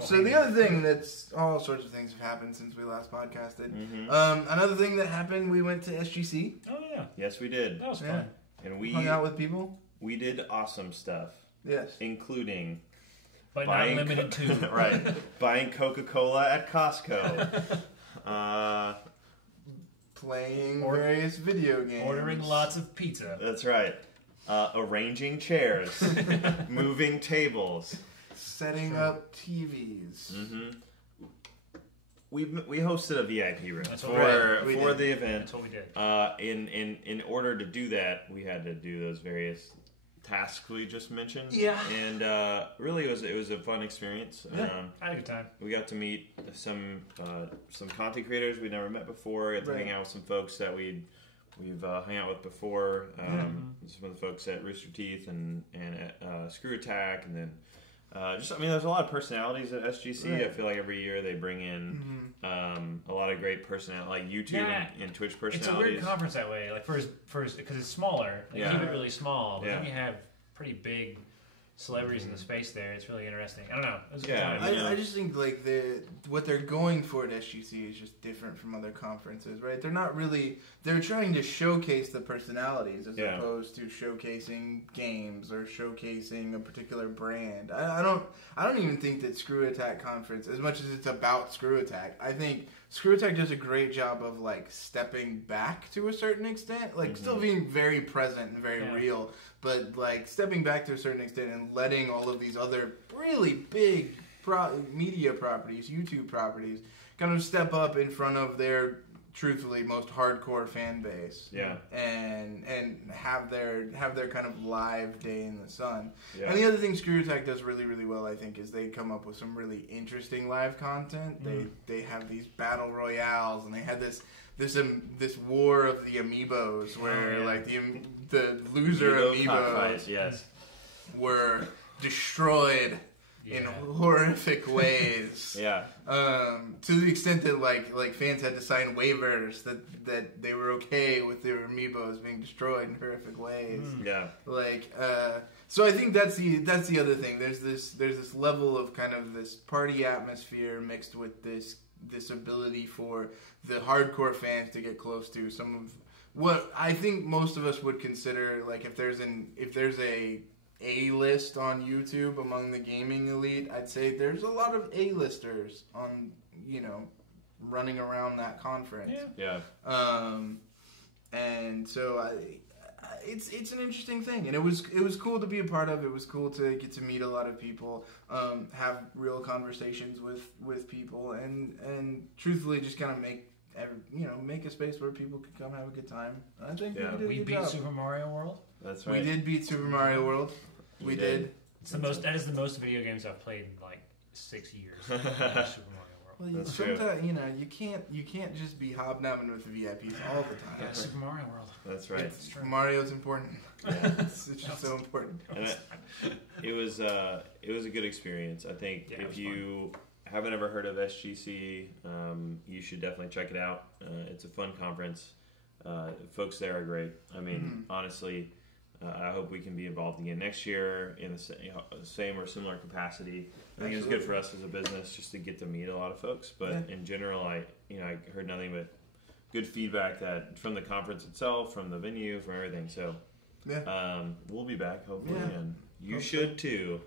So the other thing that's all sorts of things have happened since we last podcasted. Another thing that happened, we went to SGC. Oh yeah. Yes, we did. That was fun. And we hung out with people. We did awesome stuff. Yes. Including but not limited to right. Buying Coca-Cola at Costco. Playing various video games. Ordering lots of pizza. That's right. Arranging chairs. Moving tables. Setting up TVs. We hosted a VIP room for the event. That's what we did. In order to do that, we had to do those various tasks we just mentioned. Yeah. And really, it was a fun experience. Yeah. I had a good time. We got to meet some content creators we'd never met before. Got to hang out with some folks that we've hung out with before. Some of the folks at Rooster Teeth and at Screw Attack, and then there's a lot of personalities at SGC. Right. I feel like every year they bring in a lot of great personality, like YouTube and Twitch personalities. It's a weird conference that way. Like first because it's smaller. They keep it really small, but then you have pretty big celebrities in the space there. It's really interesting. I don't know. It was a good time. I just think like what they're going for at SGC is just different from other conferences, right? They're not really. They're trying to showcase the personalities as opposed to showcasing games or showcasing a particular brand. I don't even think that Screw Attack conference, as much as it's about Screw Attack, I think Screw Attack does a great job of like stepping back to a certain extent, like still being very present and very real, but like stepping back to a certain extent and letting all of these other really big media properties, YouTube properties, kind of step up in front of their truthfully most hardcore fan base, and have their kind of live day in the sun. And the other thing Screw Attack does really, really well, I think, is they come up with some really interesting live content. They have these battle royales, and they had this war of the amiibos where like the loser amiibos were destroyed in horrific ways. To the extent that like fans had to sign waivers that they were okay with their amiibos being destroyed in horrific ways. So I think that's the other thing. There's this level of kind of this party atmosphere mixed with this ability for the hardcore fans to get close to some of what I think most of us would consider, like, if there's a A-list on YouTube among the gaming elite, I'd say there's a lot of A-listers on, running around that conference. And so it's an interesting thing, and it was cool to be a part of. It was cool to get to meet a lot of people, have real conversations with people, and truthfully just kind of make a space where people could come have a good time. I think we beat Super Mario World. That's right. We did beat Super Mario World. We did. That is the most video games I've played in like 6 years. Super Mario World. Well, sometimes you can't just be hobnobbing with the VIPs all the time. Yeah, Super Mario World. That's right. Mario's important. It's just so important. And it was a good experience. I think if you haven't ever heard of SGC, you should definitely check it out. It's a fun conference. Folks there are great. I mean, honestly, I hope we can be involved again next year in the same or similar capacity. I think it's good for us as a business just to get to meet a lot of folks. But in general, I heard nothing but good feedback that from the conference itself, from the venue, from everything. So we'll be back hopefully, and you should too.